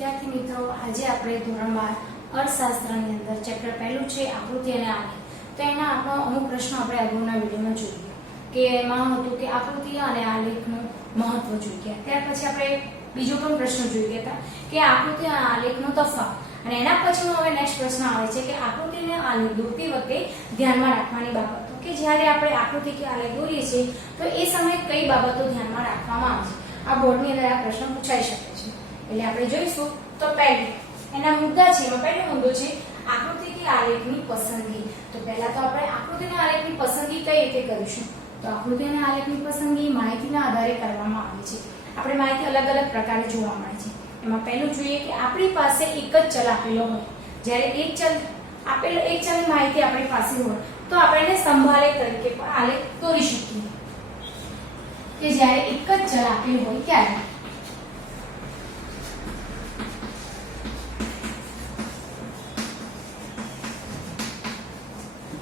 વિદ્યાર્થી મિત્રો, આજે આપણે ધોરણ 12 અર્થશાસ્ત્રની અંદર ચેપ્ટર પહેલું છે આકૃતિ અને આલેખ. તો એના આપણો અમુક પ્રશ્નો આપણે અગાઉના વિડીયોમાં જોયું કે એમાં હતું કે આકૃતિ અને આલેખનું મહત્વ જોઈ ગયા. ત્યાર પછી આપણે બીજો પણ પ્રશ્ન જોઈ ગયા હતા કે આકૃતિ અને આલેખનો તફાવત. અને એના પછીનો હવે નેક્સ્ટ પ્રશ્ન આવે છે કે આકૃતિ અને આલેખ દોરતી વખતે ધ્યાનમાં રાખવાની બાબતો, કે જ્યારે આપણે આકૃતિ કે આલેખ દોરીએ છીએ તો એ સમયે કઈ બાબતો ધ્યાનમાં રાખવામાં આવે છે. આ બોર્ડની અંદર આ પ્રશ્ન પૂછાઈ શકે છે. એટલે આપણે જોઈશું. તો પહેલું એના મુદ્દા છે, એમાં પહેલો મુદ્દો છે આકૃતિ કે આલેખની પસંદગી. તો પહેલા તો આપણે આકૃતિ અને આલેખની પસંદગી કઈ રીતે કરીશું? તો આકૃતિ અને આલેખની પસંદગી માહિતીના આધારે કરવામાં આવે છે. આપણે માહિતી અલગ અલગ પ્રકારે જોવા મળે છે. એમાં પહેલું જોઈએ કે આપણી પાસે એક જ ચલ આપેલો હોય. જ્યારે એક ચલ આપેલો, એક ચલની માહિતી આપણી પાસે હોય તો આપણે એને સંભાલેખ તરીકે પણ આલેખ દોરી શકીએ. કે જ્યારે એક જ ચલ આપેલું હોય ત્યારે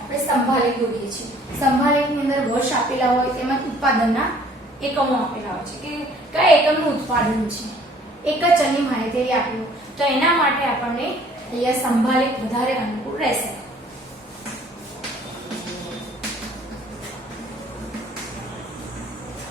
આપણે સંભાલેખ દોરીએ છીએ. સંભાલેખની અંદર વર્ષ આપેલા હોય, તેમજ ઉત્પાદનના એકમો આપેલા હોય છે કે કયા એકમનું ઉત્પાદન છે. એક જ ચલની માહિતી આપી તો એના માટે આપણને અહીંયા સંભાલેખ વધારે અનુકૂળ રહેશે.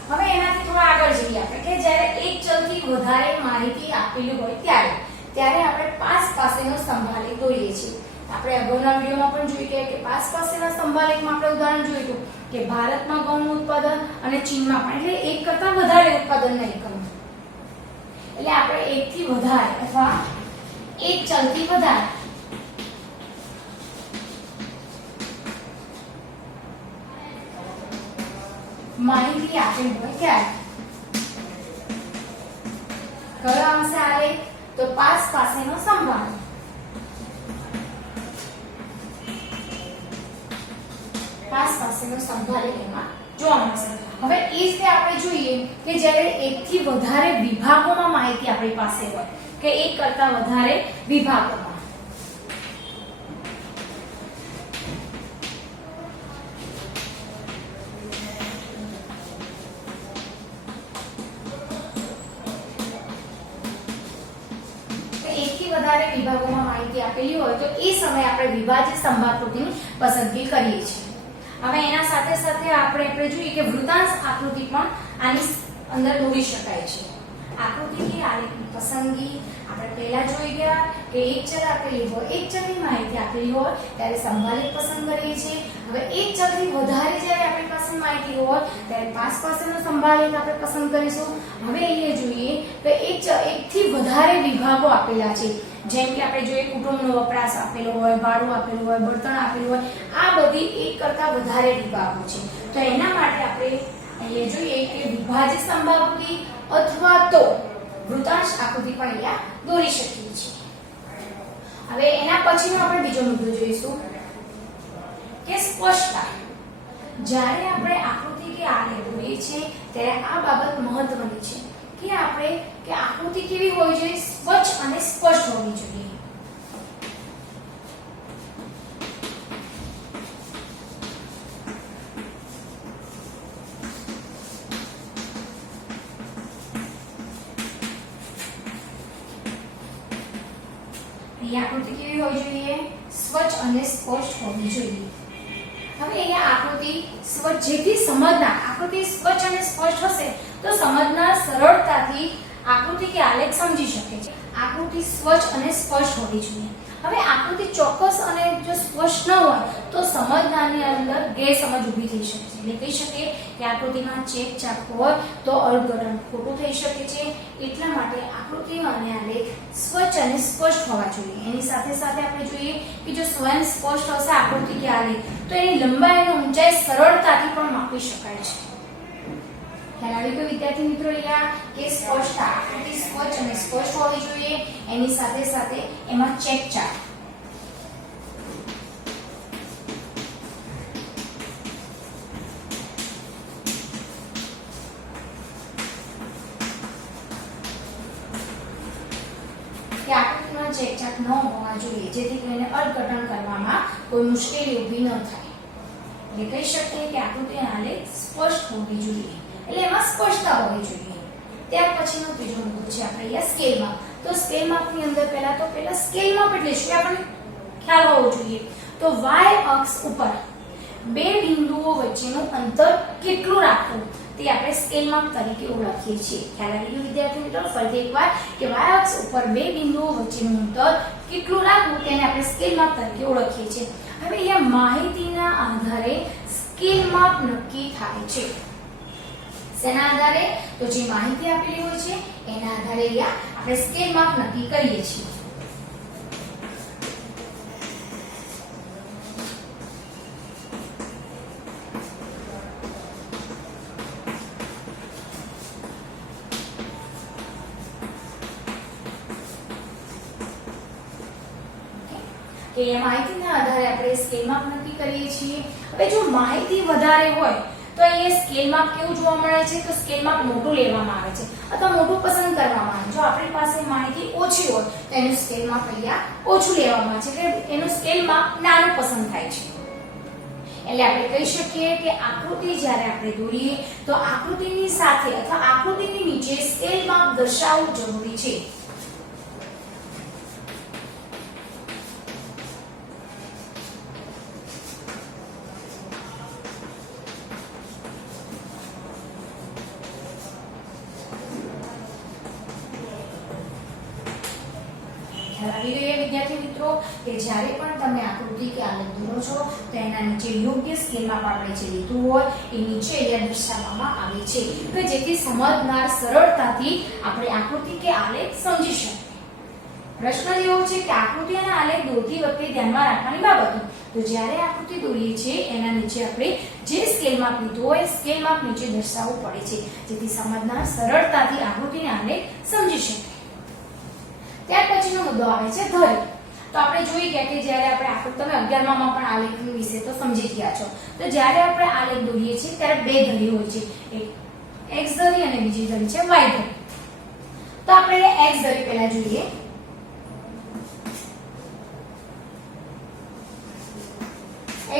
હવે એનાથી થોડા આગળ જઈએ આપણે કે જ્યારે એક ચલથી વધારે માહિતી આપેલી હોય ત્યારે આપણે પાસ પાસેનો સંભાલેખ દોરીએ છીએ. આપણે અગાઉના વિડીયોમાં પણ જોઈ કે પાસ પાસેના સંભાલેખમાં આપણે ઉદાહરણ જોયું હતું કે ભારતમાં ઘઉંનું ઉત્પાદન અને ચીનમાં પણ, એટલે એક કરતાં વધારે ઉત્પાદનના એકમો. એટલે આપણે એકથી વધારે અથવા એક ચલથી વધારે માહિતી આપેલ હોય ત્યારે કયો આવશે આલેખ? તો પાસ પાસેનો સંભાલેખ. પાસ પાસેનો સંભાલેખ એમાં જોવા મળશે. હવે એ રીતે આપણે જોઈએ કે જ્યારે એકથી વધારે વિભાગોમાં માહિતી આપણી પાસે હોય કે એક કરતાં વધારે વિભાગોમાં, એકથી વધારે વિભાગોમાં માહિતી આપેલી હોય તો એ સમયે આપણે વિભાજિત સંભાકૃતિની પસંદગી કરીએ છીએ. હવે એના સાથે સાથે આપણે જોઈએ કે વૃત્તાંશ આકૃતિ પણ આની અંદર દોરી શકાય છે. આકૃતિ કે આલેખની પસંદગી આપણે પહેલા જોઈ ગયા કે એક ચલ આપેલી હોય, એક ચલની માહિતી આપેલી હોય ત્યારે સંભાલેખ પસંદ કરીએ છીએ. હવે એક ચલથી વધારે જ્યારે આપણી પાસે માહિતી હોય ત્યારે પાસ પાસેનો સંભાલેખ આપણે પસંદ કરીશું. હવે અહીંયા જોઈએ કે એકથી વધારે વિભાગો આપેલા છે. જેમ કે આપણે જોઈએ કુટુંબનો વપરાશ આપેલો હોય, ભાડું આપેલું હોય, બળતણ આપેલું હોય, આ બધી એક કરતાં વધારે વિભાગો છે. તો એના માટે આપણે અહીંયા જોઈએ કે વિભાજિત સંભાકૃતિ અથવા તો વૃત્તાંશ આકૃતિ પણ અહીંયા દોરી શકીએ છીએ. હવે એના પછીનો આપણે બીજો મુદ્દો જોઈશું કે સ્પષ્ટતા. જ્યારે આપણે આકૃતિ કે આલેખ દોરીએ છીએ ત્યારે આ બાબત મહત્વની છે કે આપણે કે આકૃતિ કેવી હોવી જોઈએ? સ્વચ્છ અને સ્પષ્ટ હોવી જોઈએ. આકૃતિ કેવી હોવી જોઈએ? સ્વચ્છ અને સ્પષ્ટ હોવી જોઈએ. હવે અહીંયા આકૃતિ સ્વચ્છ, જેથી સમજનાર આકૃતિ સ્વચ્છ અને સ્પષ્ટ હશે તો સમજનાર સરળતાથી આકૃતિ કે આલેખ સમજી શકે છે. આકૃતિ સ્વચ્છ અને સ્પષ્ટ હોવી જોઈએ. હવે આકૃતિ ચોક્કસ અને જો સ્પષ્ટ ન હોય તો સમજનારની અંદર ગેરસમજ ઊભી થઈ શકે છે. એટલે કહી શકીએ કે આકૃતિમાં ચેક ચાક હોય તો અર્થઘટન ખોટું થઈ શકે છે. એટલા માટે આકૃતિ અને આલેખ સ્વચ્છ અને સ્પષ્ટ હોવા જોઈએ. એની સાથે સાથે આપણે જોઈએ કે જો સ્વયં સ્પષ્ટ હશે આકૃતિ કે આલેખ તો એની લંબાઈ અને ઊંચાઈ સરળતાથી પણ માપી શકાય છે. ખ્યાલ આવી ગયો વિદ્યાર્થી મિત્રો અહીંયા કે સ્પષ્ટ આકૃતિ સ્વચ્છ અને સ્પષ્ટ હોવી જોઈએ. એની સાથે સાથે એમાં ચેક ચાક કે આકૃતિમાં ચેકચાક ન હોવા જોઈએ, જેથી કરીને અર્થઘટન કરવામાં કોઈ મુશ્કેલી ઊભી ન થાય. એટલે કહી શકીએ કે આકૃતિ અને આલેખ સ્પષ્ટ હોવી જોઈએ. એટલે એમાં સ્પષ્ટતા હોવી જોઈએ. ત્યાર પછીનો ત્રીજો મુદ્દો છે આપણે અહીંયા સ્કેલ માપ. તો સ્કેલ માપની અંદર પહેલા સ્કેલ માપ એટલે શું આપણને ખ્યાલ હોવો જોઈએ. તો y અક્ષ ઉપર બે બિંદુઓ વચ્ચેનું અંતર કેટલું રાખવું તે આપણે સ્કેલ માપ તરીકે ઓળખીએ છીએ. ખ્યાલ આવી ગયો વિદ્યાર્થી મિત્રો? ફરીથી એકવાર કે y અક્ષ ઉપર બે બિંદુઓ વચ્ચેનું અંતર કેટલું રાખવું તેને આપણે સ્કેલ માપ તરીકે ઓળખીએ છીએ. હવે અહીંયા માહિતીના આધારે સ્કેલ માપ નક્કી થાય છે. શેના આધારે? તો જે માહિતી આપેલી હોય છે એના આધારે અહીંયા આપણે સ્કેલ માપ નક્કી કરીએ છીએ. કે માહિતીના આધારે આપણે સ્કેલ માપ નક્કી કરીએ છીએ. હવે જો માહિતી વધારે હોય તો અહીંયા સ્કેલ માપ કેવું જોવા મળે છે? તો સ્કેલ માપ મોટું લેવામાં આવે છે અથવા મોટું પસંદ કરવામાં આવે છે. જો આપણી પાસે માહિતી ઓછી હોય તો એનું સ્કેલ માપ અહીંયા ઓછું લેવામાં આવે છે, એટલે એનું સ્કેલ માપ નાનું પસંદ થાય છે. એટલે આપણે કહી શકીએ કે આકૃતિ જ્યારે આપણે દોરીએ તો આકૃતિની સાથે અથવા આકૃતિની નીચે સ્કેલ માપ દર્શાવવું જરૂરી છે. વિદ્યાર્થી મિત્રો કે જ્યારે પણ તમે આકૃતિ કે આલેખ દોરો છો તો એના નીચે યોગ્ય સ્કેલ માપ આપણે જે લીધું હોય એ નીચે અહીંયા દર્શાવવામાં આવે છે કે જેથી સમજનાર સરળતાથી આપણે આકૃતિ કે આલેખ સમજી શકે. પ્રશ્ન એવો છે કે આકૃતિ અને આલેખ દોરતી વખતે ધ્યાનમાં રાખવાની બાબતો. તો જ્યારે આકૃતિ દોરીએ છીએ એના નીચે આપણે જે સ્કેલ માપ લીધું હોય સ્કેલ માપ નીચે દર્શાવવું પડે છે જેથી સમજનાર સરળતાથી આકૃતિ અને આલેખ સમજી શકે. ત્યાર પછીનો મુદ્દો આવે છે ધરી. તો આપણે જોઈ ગયા કે જ્યારે આપણે આકૃતિ, તમે 11મા માં પણ આલેખ વિશે તો સમજી ગયા છો. તો જ્યારે આપણે આલેખ દોરીએ છીએ ત્યારે બે ધરી હોય છે, એક x ધરી અને બીજી ધરી છે y ધરી. તો આપણે x ધરી પહેલા જોઈએ.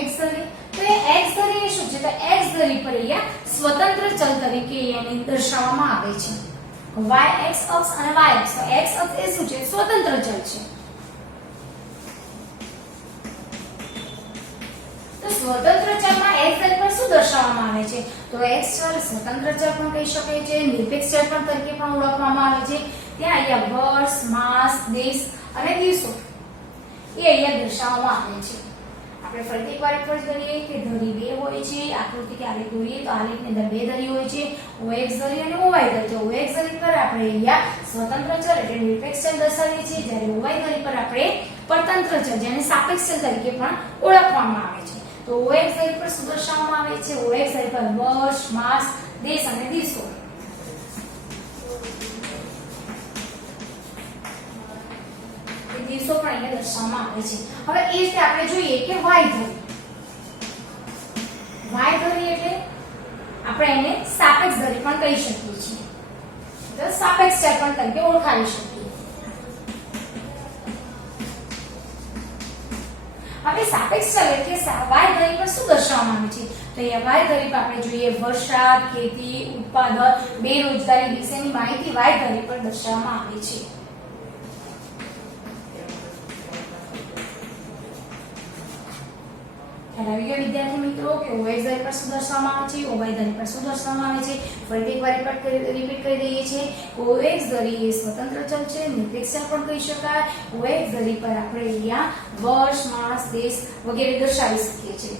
x ધરી, તો એ x ધરી એ શું છે? તો x ધરી પર અહીંયા સ્વતંત્ર ચલ તરીકે એને દર્શાવવામાં આવે છે. x અક્ષ અને y અક્ષ. x અક્ષ એ શું છે? સ્વતંત્ર ચલ છે. તો સ્વતંત્ર ચલમાં x ધરી પર શું દર્શાવવામાં આવે છે? તો x ચલ સ્વતંત્ર ચલ પણ કહી શકાય છે, નિરપેક્ષ ચલ પણ તરીકે પણ ઓળખવામાં આવે છે. ત્યાં અહીંયા વર્ષ, માસ, દેશ અને દિવસો એ અહીંયા દર્શાવવામાં આવે છે. આપણે ફરીથી એકવાર કરીએ કે ધરી બે હોય છે. આકૃતિ કે આલેખ દોરીએ તો આલેખની અંદર બે ધરી હોય છે, ox ધરી અને oy ધરી. તો ox ધરી પર આપણે અહીંયા સ્વતંત્ર ચલ એટલે નિરપેક્ષ ચલ દર્શાવીએ છીએ, જ્યારે oy ધરી પર આપણે પરતંત્ર ચલ જેને સાપેક્ષ ચલ તરીકે પણ ઓળખવામાં આવે છે. તો ox ધરી પર શું દર્શાવવામાં આવે છે? ox ધરી પર વર્ષ, માસ, દેશ અને દિવસો. દિવસો પણ અહીંયા દર્શાવવામાં આવે છે. હવે એ રીતે આપણે જોઈએ કે y ધરી. y ધરી એટલે આપણે એને સાપેક્ષ ધરી પણ કહી શકીએ છીએ, તો સાપેક્ષ ચલ પણ તરીકે ઓળખાવી શકીએ. હવે સાપેક્ષ ચલ એટલે y ધરી પર શું દર્શાવવામાં આવે છે? તો અહીંયા y ધરી પર આપણે જોઈએ વરસાદ, ખેતી, ઉત્પાદન, બેરોજગારી વિશેની માહિતી y ધરી પર દર્શાવવામાં આવે છે. વિદ્યાર્થી મિત્રો કે ox ધરી પર શું દર્શાવવામાં આવે છે, oy ધરી પર શું દર્શાવવામાં આવે છે? ફરીથી એકવાર રિપીટ કરી દઈએ છીએ. ox ધરી એ સ્વતંત્ર ચલ છે, નિરપેક્ષ ચલ પણ કહી શકાય. ox ધરી પર આપણે અહીંયા વર્ષ, માસ, દેશ વગેરે દર્શાવી શકીએ છીએ.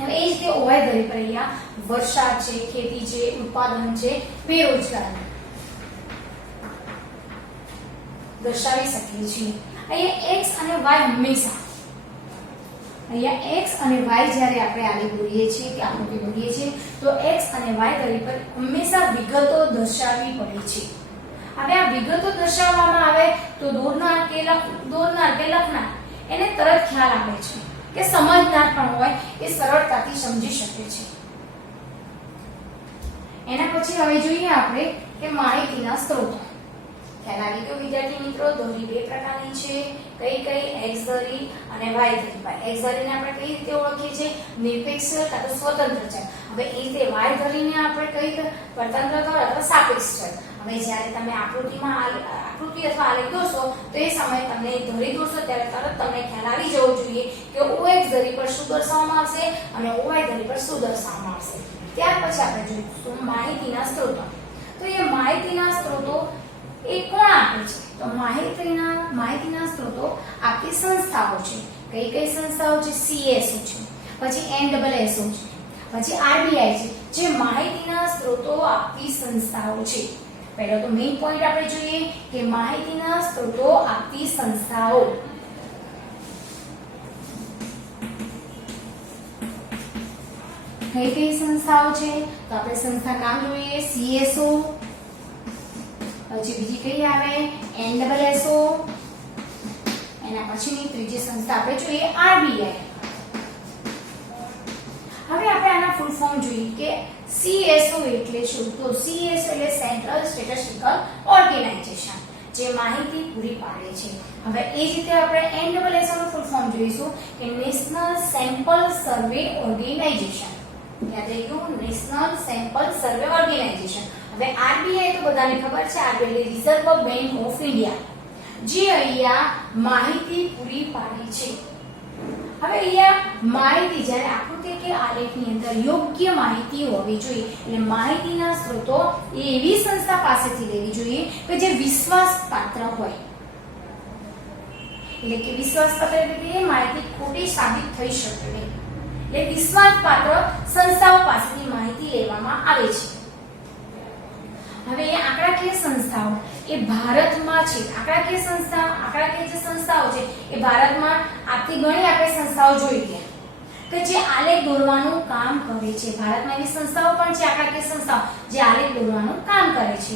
હવે એ જ રીતે oy ધરી પર અહીંયા વરસાદ છે, ખેતી છે, ઉત્પાદન છે, બેરોજગારી દર્શાવી શકીએ છીએ. અહીંયા x અને y હંમેશા અહીંયા x અને y જ્યારે આપણે આલેખ દોરીએ છીએ કે આકૃતિ દોરીએ છીએ તો x અને y ધરી પર હંમેશા વિગતો દર્શાવવી પડે છે. હવે આ વિગતો દર્શાવવામાં આવે તો દોરનાર કે લખનાર એને તરત ખ્યાલ આવે છે કે સમજનાર પણ હોય એ સરળતાથી સમજી શકે છે. એના પછી હવે જોઈએ આપણે કે માહિતીના સ્ત્રોતો. ખ્યાલ આવી ગયો વિદ્યાર્થી મિત્રો? દોરી બે પ્રકારની છે, કઈ x ધરી અને y ધરી. x ધરીને આપણે કઈ રીતે ઓળખીએ છીએ? નિરપેક્ષ ચલ કાં તો સ્વતંત્ર ચલ. હવે એ રીતે y ધરીને આપણે કઈ સ્વતંત્ર ચલ અથવા સાપેક્ષ ચલ. હવે જ્યારે તમે આકૃતિ અથવા આલેખ દોરશો તો એ સમયે તમને ધરી દોરશો ત્યારે તરત તમને ખ્યાલ આવી જવો જોઈએ કે ox ધરી પર શું દર્શાવવામાં આવશે અને oy ધરી પર શું દર્શાવવામાં આવશે. ત્યાર પછી આપણે જોઈશું માહિતીના સ્ત્રોતો. તો એ માહિતીના સ્ત્રોતો એ કોણ આપે છે? તો માહિતીના સ્ત્રોતો આપતી સંસ્થાઓ છે. કઈ સંસ્થાઓ છે? CSO છે, પછી NSSO છે, પછી RBI છે, જે માહિતીના સ્ત્રોતો આપતી સંસ્થાઓ છે. પહેલો તો મેઇન પોઈન્ટ આપણે જોઈએ કે માહિતીના સ્ત્રોતો આપતી સંસ્થાઓ. કઈ સંસ્થાઓ છે? તો આપણે સંસ્થા નામ જોઈએ CSO, પછી બીજી કઈ આવે NSSO, એના પછીની ત્રીજી સંસ્થા આપણે જોઈએ RBI. હવે આપણે આના ફૂલ ફોર્મ જોઈએ કે CSO એટલે શું? તો CSO એટલે સેન્ટ્રલ સ્ટેટિસ્ટિકલ ઓર્ગેનાઇઝેશન, જે માહિતી પૂરી પાડે છે. હવે એ જ રીતે આપણે NSSO નું ફૂલ ફોર્મ જોઈશું કે નેશનલ સેમ્પલ સર્વે ઓર્ગેનાઇઝેશન. યાદ રાખ્યું? નેશનલ સેમ્પલ સર્વે ઓર્ગેનાઇઝેશન. હવે RBI તો બધાને ખબર છે, RBI એટલે રિઝર્વ બેંક ઓફ ઇન્ડિયા, જે અહીંયા માહિતી પૂરી પાડે છે. હવે અહીંયા માહિતી જ્યારે આકૃતિ કે આલેખની અંદર યોગ્ય માહિતી હોવી જોઈએ. એટલે માહિતીના સ્ત્રોતો એ એવી સંસ્થા પાસેથી લેવી જોઈએ કે જે વિશ્વાસપાત્ર હોય. એટલે કે વિશ્વાસપાત્ર એટલે એ માહિતી ખોટી સાબિત થઈ શકે નહીં. એટલે વિશ્વાસપાત્ર સંસ્થાઓ પાસેથી માહિતી લેવામાં આવે છે. હવે એ આંકડાકીય સંસ્થાઓ એ ભારતમાં છે. આંકડાકીય જે સંસ્થાઓ છે એ ભારતમાં આપતી ઘણી આપણે સંસ્થાઓ જોઈ ગયા કે જે આલેખ દોરવાનું કામ કરે છે. ભારતમાં એવી સંસ્થાઓ પણ છે, આંકડાકીય સંસ્થાઓ, જે આલેખ દોરવાનું કામ કરે છે.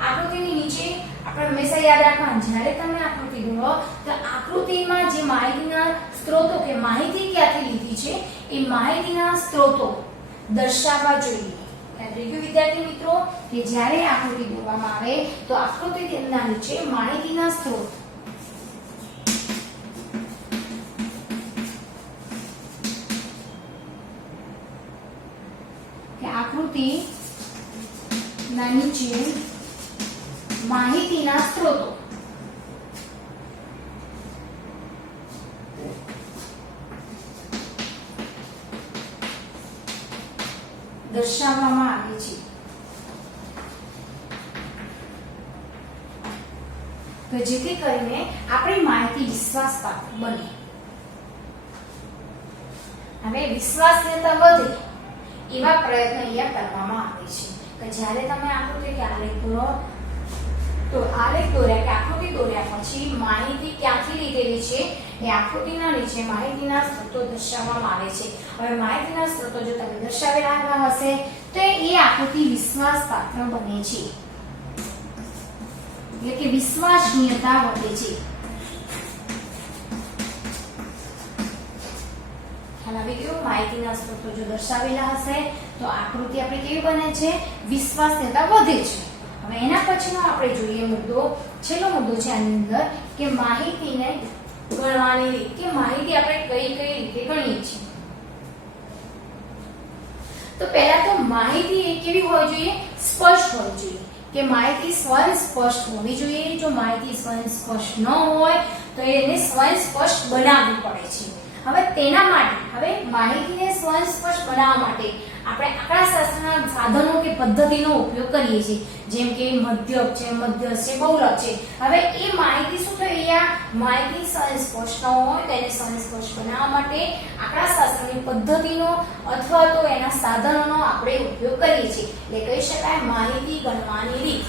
આકૃતિની નીચે આપણે હંમેશા યાદ રાખવાનું, જ્યારે તમે આકૃતિ દોરો તો આકૃતિમાં જે માહિતીના સ્ત્રોતો કે માહિતી ક્યાંથી લીધી છે એ માહિતીના સ્ત્રોતો દર્શાવવા જોઈએ. વિદ્યાર્થી મિત્રો કે જ્યારે આકૃતિ દોરવામાં આવે તો આકૃતિના નીચે માહિતીના સ્ત્રોત કે આકૃતિના નીચે માહિતીના સ્ત્રોતો દર્શાવવામાં આવે છે. તો જેથી કરીને આપણી માહિતી વિશ્વાસપાત્ર બને. હવે વિશ્વાસનીયતા વધે એવા પ્રયત્ન અહીંયા કરવામાં આવે છે કે જ્યારે તમે આકૃતિ કે આલેખ દોરો તો આલેખ દોર્યા કે આકૃતિ દોર્યા પછી માહિતી ક્યાંથી લીધેલી છે એ આકૃતિના નીચે માહિતીના સ્ત્રોતો દર્શાવવામાં આવે છે. હવે માહિતીના સ્ત્રોતો જો તમે દર્શાવેલા હશે તો એ આકૃતિ વિશ્વાસપાત્ર બને છે. એટલે કે વિશ્વસનીયતા વધે છે. ખ્યાલ આવી ગયો? માહિતીના સ્ત્રોતો જો દર્શાવેલા હશે તો આકૃતિ આપણે કેવી બને છે? વિશ્વસનીયતા વધે છે. હવે એના પછીનો આપણે જોઈએ મુદ્દો, છેલ્લો મુદ્દો છે આની અંદર કે માહિતીને ગણવાની રીત, કે માહિતી આપણે કઈ રીતે ગણીએ છીએ. તો પહેલા તો માહિતી એ કેવી હોવી જોઈએ? સ્પષ્ટ હોવી જોઈએ. કે માહિતી સ્વયં સ્પષ્ટ હોવી જોઈએ. જો માહિતી સ્વયં સ્પષ્ટ ન હોય તો એને સ્વયં સ્પષ્ટ બનાવવી પડે છે. હવે તેના માટે માહિતીને સ્વયં સ્પષ્ટ બનાવવા માટે આપણે આંકડાશાસ્ત્રના સાધનો કે પદ્ધતિનો ઉપયોગ કરીએ છીએ, જેમ કે મધ્યક છે, મધ્યસ્થ છે, બહુલક છે. હવે એ માહિતી શું થઈ? માહિતી સ્વયં સ્પષ્ટ ન હોય તો એને સ્વયં સ્પષ્ટ બનાવવા માટે આંકડાશાસ્ત્રની પદ્ધતિનો અથવા તો એના સાધનોનો આપણે ઉપયોગ કરીએ છીએ. એટલે કહી શકાય માહિતી ગણવાની રીત.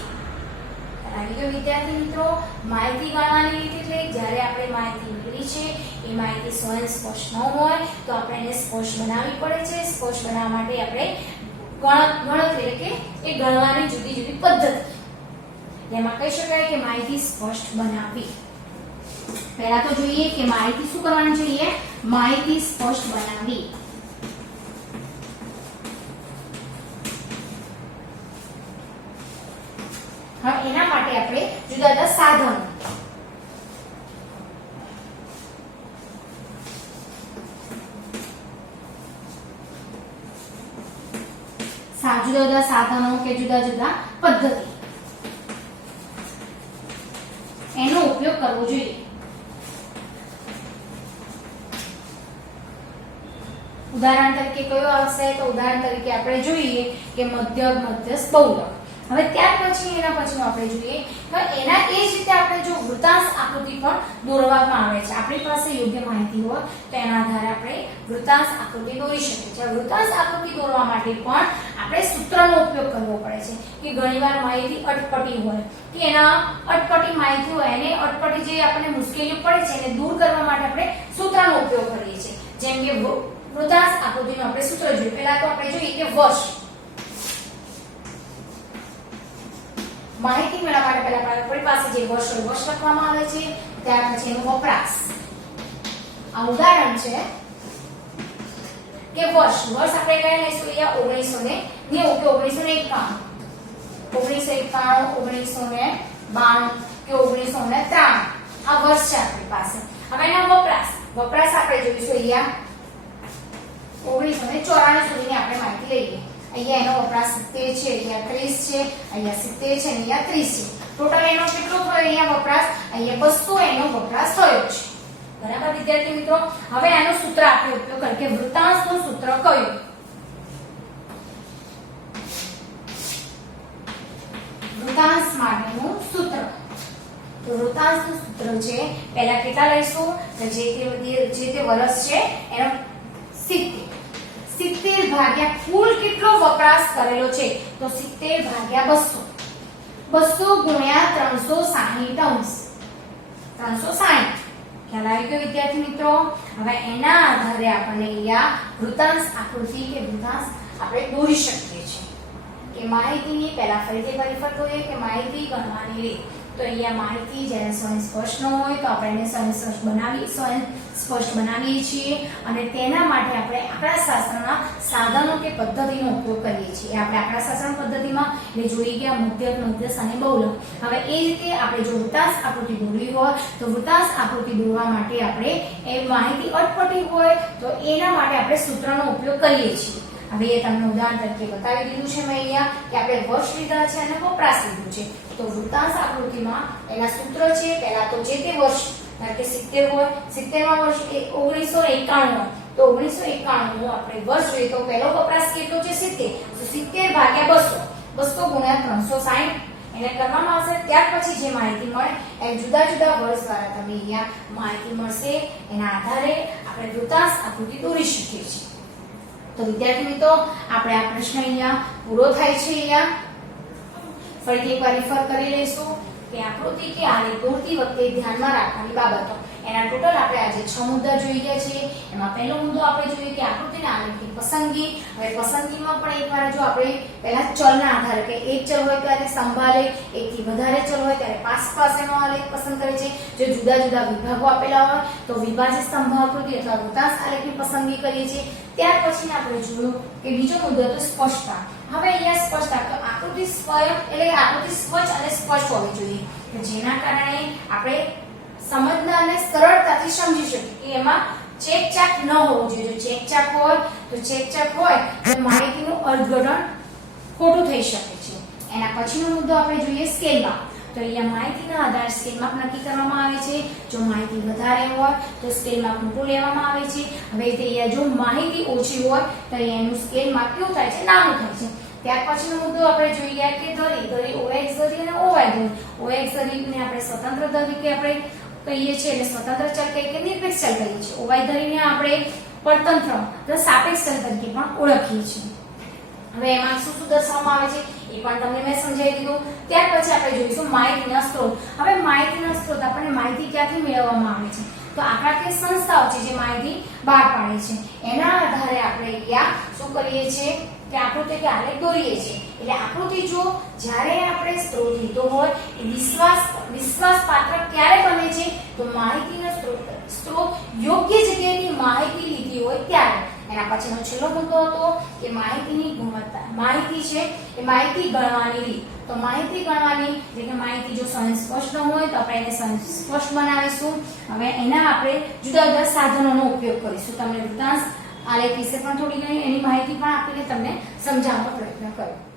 વિદ્યાર્થી મિત્રો, માહિતી ગણવાની રીત એટલે જ્યારે આપણે માહિતી મેળવી છે એ માહિતી સ્વયં સ્પષ્ટ ન હોય તો આપણે એને સ્પષ્ટ બનાવવી પડે છે. સ્પષ્ટ બનાવવા માટે આપણે ગણતરી એટલે કે એ ગણવાની જુદી જુદી પદ્ધતિ, એમાં કહી શકાય કે માહિતી સ્પષ્ટ બનાવવી. પહેલા તો જોઈએ કે માહિતી શું કરવાની જોઈએ? માહિતી સ્પષ્ટ બનાવવી. હવે એના માટે આપણે જુદા જુદા સાધનો જુદા જુદા સાધનો કે જુદા જુદા પદ્ધતિ એનો ઉપયોગ કરવો જોઈએ. ઉદાહરણ તરીકે કયો આવશે? તો ઉદાહરણ તરીકે આપણે જોઈએ કે મધ્યક, મધ્યસ્થ, બહુલક. હવે ત્યાર પછી એના પછીનું આપણે જોઈએ તો એના એ જ રીતે આપણે જો વૃત્તાંશ આકૃતિ પણ દોરવામાં આવે છે. આપણી પાસે યોગ્ય માહિતી હોય તો એના આધારે આપણે વૃત્તાંશ આકૃતિ દોરી શકીએ છીએ. વૃત્તાંશ આકૃતિ દોરવા માટે પણ આપણે સૂત્રનો ઉપયોગ કરવો પડે છે કે ઘણીવાર માહિતી અટપટી હોય કે એના અટપટી માહિતી હોય એને અટપટી જે આપણને મુશ્કેલીઓ પડે છે એને દૂર કરવા માટે આપણે સૂત્રનો ઉપયોગ કરીએ છીએ. જેમ કે વૃત્તાંશ આકૃતિનું આપણે સૂત્ર જોઈએ. પહેલા તો આપણે જોઈએ કે વર્ષ. માહિતી મેળવવા માટે પહેલા આપણી પાસે જે વર્ષ હોય વર્ષ લખવામાં આવે છે. ત્યાર પછી એનો વપરાશ. આ ઉદાહરણ છે કે વર્ષ આપણે કયા લઈશું? અહીંયા 1991, 1991, 1991, 1992 કે 1993 આ વર્ષ છે આપણી પાસે. હવે એના વપરાશ આપણે જોઈશું અહીંયા 1994 સુધીની આપણે માહિતી લઈએ. અહીંયા એનો વપરાશ 70 છે, અહીંયા 30 છે, અહીંયા 70 છે અને અહીંયા 30 છે. ટોટલ એનો કેટલો થયો અહીંયા વપરાશ? અહીંયા 200 એનો વપરાશ થયો છે. બરાબર વિદ્યાર્થી મિત્રો? હવે આનો સૂત્ર આપણે ઉપયોગ કરીએ કે વૃત્તાંશનું સૂત્ર કયું? વૃત્તાંશ માટેનું સૂત્ર. તો વૃત્તાંશનું સૂત્ર છે પહેલા કેટલા લઈશું? તો જે તે વર્ષ છે એનો 70 ભાગ્યા કુલ કેટલો વપરાશ કરેલો છે? તો 70 ભાગ્યા 200. 200 ગુણ્યા 360 અંશ. 360 ખ્યાલ આવી ગયો વિદ્યાર્થી મિત્રો? હવે એના આધારે આપણે અહીંયા વૃત્તાંશ આકૃતિ કે વૃત્તાંશ આપણે દોરી શકીએ છીએ કે માહિતીની પહેલા ફરીથી પરિફર કરીએ કે માહિતી ગણવાની રીત. તો અહીંયા માહિતી જ્યારે સ્વયંસ્પર્શ ન હોય તો આપણે એને સ્વયંસ્પર્શ બનાવીએ છીએ અને તેના માટે આપણે આંકડાશાસ્ત્રના સાધનો કે પદ્ધતિનો ઉપયોગ કરીએ છીએ. આપણે આંકડાશાસ્ત્ર પદ્ધતિમાં એટલે જોઈ ગયા મધ્યક, મધ્યસ્થ અને બહુલક. હવે એ રીતે આપણે જો વૃત્તાંશ આકૃતિ દોરવી હોય તો વૃત્તાંશ આકૃતિ દોરવા માટે આપણે એ માહિતી અટપટી હોય તો એના માટે આપણે સૂત્રનો ઉપયોગ કરીએ છીએ. હવે એ તમને ઉદાહરણ તરીકે બતાવી દીધું છે મેં અહીંયા કે આપણે વર્ષ લીધા છે અને વપરાશ લીધું છે. તો વૃત્તાંશ આકૃતિમાં એના સૂત્ર છે. પહેલા તો જે તે વર્ષ ધારો કે 70 હોય, 70માં વર્ષ 1991 હોય તો 1991 નું આપણે વર્ષ જોઈએ તો પહેલો વપરાશ કેટલો છે? 70. તો 70 ભાગ્યા 200 ગુણ્યા 360 એને કરવામાં આવશે. ત્યાર પછી જે માહિતી મળે એ જુદા જુદા વર્ષ દ્વારા તમને અહીંયા માહિતી મળશે. એના આધારે આપણે વૃત્તાંશ આકૃતિ દોરી શકીએ છીએ. તો વિદ્યાર્થી મિત્રો આપણે આ પ્રશ્ન અહીંયા પૂરો થાય છે. અહીંયા ફરીથી એકવાર રિફર કરી લઈશું કે આકૃતિ કે આલેખ દોરતી વખતે ધ્યાનમાં રાખવાની બાબતો. એના ટોટલ આપણે આજે 6 મુદ્દા જોઈ ગયા છે. એમાં પહેલો મુદ્દો આપણે જોઈએ કે આકૃતિના આલેખની પસંદગી. હવે પસંદગીમાં પણ એકવાર જો આપણે પહેલા ચલના આધારે કે એક ચલ હોય ત્યારે સંભાલેખ, એકથી વધારે ચલ હોય ત્યારે પાસેનો આલેખ પસંદ કરે છે. જો જુદા જુદા વિભાગો આપેલા હોય તો વિભાજિત સ્તંભ આકૃતિ અથવા વૃત્તાંશ આલેખની પસંદગી કરીએ છીએ. ત્યાર પછી આપણે જોયું કે બીજો મુદ્દો હતો સ્પષ્ટતા. હવે અહીંયા સ્પષ્ટતા તો આકૃતિ સ્વયં એટલે આકૃતિ સ્વચ્છ અને સ્પષ્ટ હોવી જોઈએ જેના કારણે આપણે સમજનારને સરળતાથી સમજી શકીએ કે એમાં ચેકચાક ન હોવું જોઈએ. જો ચેકચાક હોય તો માહિતીનું અર્થઘટન ખોટું થઈ શકે છે. એના પછીનો મુદ્દો આપણે જોઈએ સ્કેલ માપ. તો અહીંયા માહિતીના આધારે સ્કેલ માપ નક્કી કરવામાં આવે છે. જો માહિતી વધારે હોય તો સ્કેલ માપ મોટું લેવામાં આવે છે. હવે અહીંયા જો માહિતી ઓછી હોય તો એનું સ્કેલ માપ કેવું થાય છે? નાનું થાય છે. ત્યાર પછીનો મુદ્દો આપણે જોઈએ કે ધરી OX ધરી અને OY ધરી. OX ધરીને આપણે સ્વતંત્ર ધરી કે આપણે કહીએ છીએ એટલે સ્વતંત્ર ચલ કે નિરપેક્ષ ચલ કહીએ છીએ. OY ધરીને આપણે પરતંત્ર તો સાપેક્ષ ચલ તરીકે પણ ઓળખીએ છીએ. હવે એમાં શું દર્શાવવામાં આવે છે એ પણ તમને મેં સમજાવી દીધું. ત્યાર પછી આપણે જોઈશું માહિતીના સ્ત્રોત. હવે માહિતીના સ્ત્રોત આપણને માહિતી ક્યાંથી મેળવવામાં આવે છે? તો આંકડાકીય સંસ્થાઓ છે જે માહિતી બહાર પાડે છે. એના આધારે આપણે અહીંયા શું કરીએ છીએ કે આકૃતિ કે આલેખ દોરીએ છીએ. એટલે આકૃતિ જો જ્યારે આપણે સ્ત્રોત લીધો હોય એ વિશ્વાસપાત્ર ક્યારે બને છે? તો માહિતીનો સ્ત્રોત યોગ્ય જગ્યાએની માહિતી લીધી હોય ત્યારે. એના પછીનો છેલ્લો મુદ્દો હતો કે માહિતીની ગુણવત્તા. માહિતી છે એ માહિતી ગણવાની રીત. તો માહિતી ગણવાની એટલે કે માહિતી જો સ્પષ્ટ ન હોય તો આપણે એને સ્પષ્ટ બનાવીશું. હવે એના આપણે જુદા જુદા સાધનોનો ઉપયોગ કરીશું. તમને વૃત્તાંશ આલેખ વિશે પણ થોડી ઘણી એની માહિતી પણ આપીને તમને સમજાવવાનો પ્રયત્ન કર્યો.